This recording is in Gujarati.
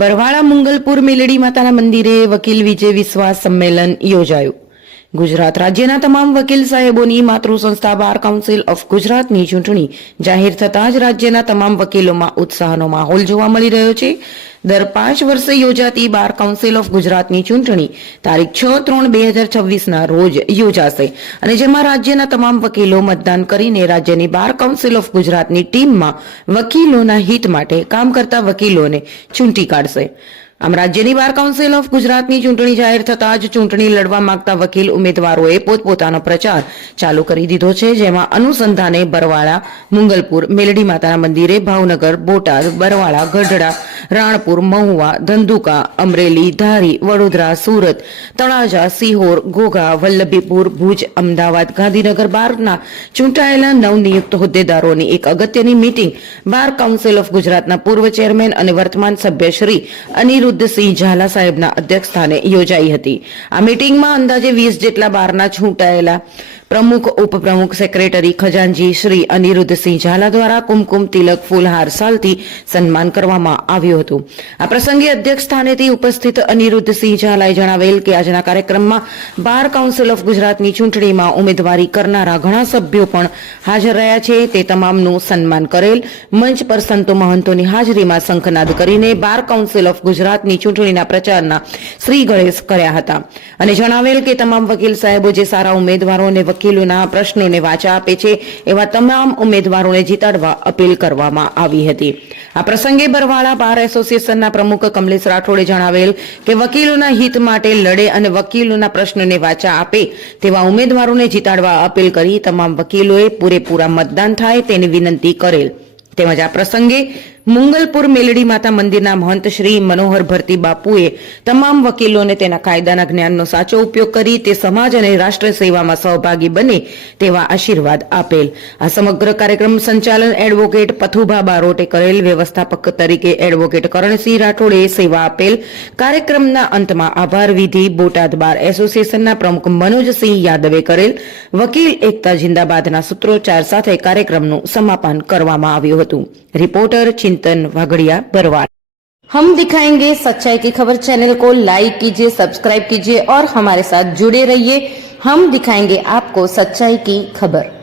બરવાળા મંગલપુર મેલડી માતાના મંદિરે વકીલ વિજય વિશ્વાસ સંમેલન યોજાયું. ગુજરાત રાજ્યના તમામ વકીલ સાહેબોની માતૃ સંસ્થા બાર કાઉન્સિલ ઓફ ગુજરાતની ચૂંટણી જાહેર થતાં જ રાજ્યના તમામ વકીલોમાં ઉત્સાહનો માહોલ જોવા મળી રહ્યો છે. દર 5 વર્ષે યોજાતી બાર કાઉન્સિલ ઓફ ગુજરાતની ચૂંટણી તારીખ 6/3/2026ના રોજ યોજાશે અને જેમાં રાજ્યના તમામ વકીલો મતદાન કરીને રાજ્યની બાર કાઉન્સિલ ઓફ ગુજરાતની ટીમમાં વકીલોના હિત માટે કામ કરતા વકીલોને ચૂંટી કાઢશે. આમ રાજ્યની બાર કાઉન્સિલ ઓફ ગુજરાતની ચૂંટણી જાહેર થતાં જ ચૂંટણી લડવા માંગતા વકીલ ઉમેદવારોએ પોતપોતાનો પ્રચાર ચાલુ કરી દીધો છે. જેમાં અનુસંધાને બરવાળા મંગલપુર મેલડી માતાના મંદિરે, ભાવનગર, બોટાદ, બરવાળા, ગઢડા, રાણપુર, મહુવા, ધંધુકા, અમરેલી, ધારી, વડોદરા, સુરત, તળાજા, સિહોર, ઘોઘા, વલ્લભીપુર, ભુજ, અમદાવાદ, ગાંધીનગર બારના ચૂંટાયેલા નવનિયુક્ત હોદ્દેદારોની એક અગત્યની મીટિંગ બાર કાઉન્સિલ ઓફ ગુજરાતના પૂર્વ ચેરમેન અને વર્તમાન સભ્ય શ્રી અનિરુદ્ધસિંહ ઝાલા સાહેબના અધ્યક્ષસ્થાને યોજાઈ હતી. આ મીટિંગમાં અંદાજે 20 જેટલા બારના ચૂંટાયેલા પ્રમુખ, ઉપપ્રમુખ, સેક્રેટરી, ખજાનજી શ્રી અનિરુદ્ધસિંહ ઝાલા દ્વારા કુમકુમ તિલક ફૂલહાર સાલથી સન્માન કરવામાં આવ્યું હતું. આ પ્રસંગે અધ્યક્ષ સ્થાનેથી ઉપસ્થિત અનિરુદ્ધસિંહ ઝાલાએ જણાવેલ કે આજના કાર્યક્રમમાં બાર કાઉન્સિલ ઓફ ગુજરાતની ચૂંટણીમાં ઉમેદવારી કરનારા ઘણા સભ્યો પણ હાજર રહ્યા છે. તે તમામનું સન્માન કરેલ. મંચ પર સંતો મહંતોની હાજરીમાં શંખનાદ કરીને બાર કાઉન્સિલ ઓફ ગુજરાતની ચૂંટણીના પ્રચારના શ્રી ગણેશ કર્યા હતા અને જણાવેલ કે તમામ વકીલ સાહેબો જે સારા ઉમેદવારોને વકીલોના પ્રશ્નોને વાચા આપે છે એવા તમામ ઉમેદવારોને જીતાડવા અપીલ કરવામાં આવી હતી. આ પ્રસંગે બરવાળા બાર એસોસિએશનના પ્રમુખ કમલેશ રાઠોડે જણાવેલ કે વકીલોના હિત માટે લડે અને વકીલોના પ્રશ્નોને વાચા આપે તેવા ઉમેદવારોને જીતાડવા અપીલ કરી તમામ વકીલોએ પૂરેપૂરા મતદાન થાય તેની વિનંતી કરેલ. તેમજ આ પ્રસંગે મંગલપુર મેલડી માતા મંદિરના મહંત શ્રી મનોહર ભરતી બાપુએ તમામ વકીલોને તેના કાયદાના જ્ઞાનનો સાચો ઉપયોગ કરી તે સમાજ અને રાષ્ટ્ર સેવામાં સહભાગી બને તેવા આશીર્વાદ આપેલ. આ સમગ્ર કાર્યક્રમ સંચાલન એડવોકેટ પથુભા બારોટે કરેલ. વ્યવસ્થાપક તરીકે એડવોકેટ કરણસિંહ રાઠોડે સેવા આપેલ. કાર્યક્રમના અંતમાં આભાર વિધિ બોટાદ બાર એસોસિએશનના પ્રમુખ મનોજસિંહ યાદવે કરેલ. વકીલ એકતા જિંદાબાદના સૂત્રોચ્ચાર સાથે કાર્યક્રમનું સમાપન કરવામાં આવ્યું હતું. रिपोर्टर चिंतन वागड़िया बरवाड़ा। हम दिखाएंगे सच्चाई की खबर चैनल को लाइक कीजिए, सब्सक्राइब कीजिए और हमारे साथ जुड़े रहिए. हम दिखाएंगे आपको सच्चाई की खबर.